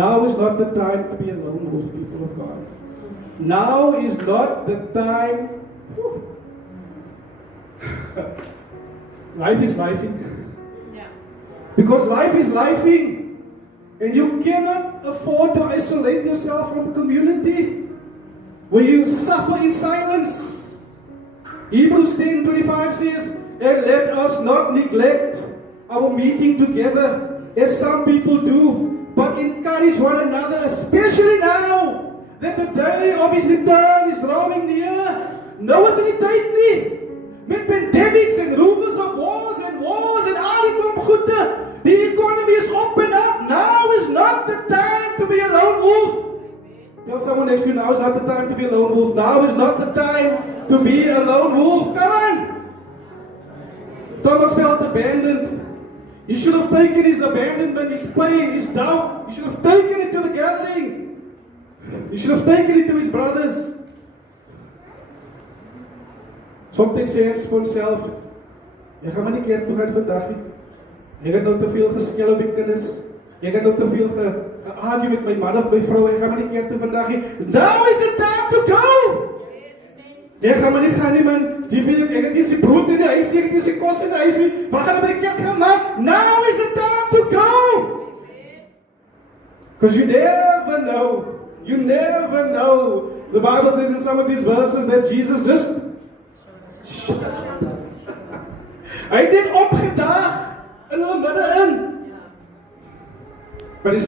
Now is not the time to be alone with people of God. Now is not the time. Life is lifing. Yeah. Because life is lifing. And you cannot afford to isolate yourself from the community where you suffer in silence. Hebrews 10:25 says, and let us not neglect our meeting together as some people do, but encourage one another, especially now that the day of his return is drawing near. Nou is die tyd nie. Met pandemics and rumors of wars and al die klomp goede. The economy is up and up. Now is not the time to be a lone wolf. Tell someone next to you, now is not the time to be a lone wolf. Now is not the time to be a lone wolf. Come on. Thomas felt abandoned. He should have taken his abandonment, his pain, his doubt. He should have taken it to the gathering. He should have taken it to his brothers. Sometimes sê ons vir onsself, jy gaan maar nie kerk toe gaan vandag nie. Jy het nou te veel geskel op die kinders. Jy het nou te veel geargue met my man of my vrou. Jy gaan maar nie kerk toe vandag nie. Now is the time to go! Jy gaan maar nie gaan nie, man. Die weet ek het nie sy brood in die huis, ek het nie sy kos in die huis nie. Wat gaan by die kerk gaan maak? Now is the time to go! Because you never know. You never know. The Bible says in some of these verses that Jesus just hy het net opgedaag in hulle midde in.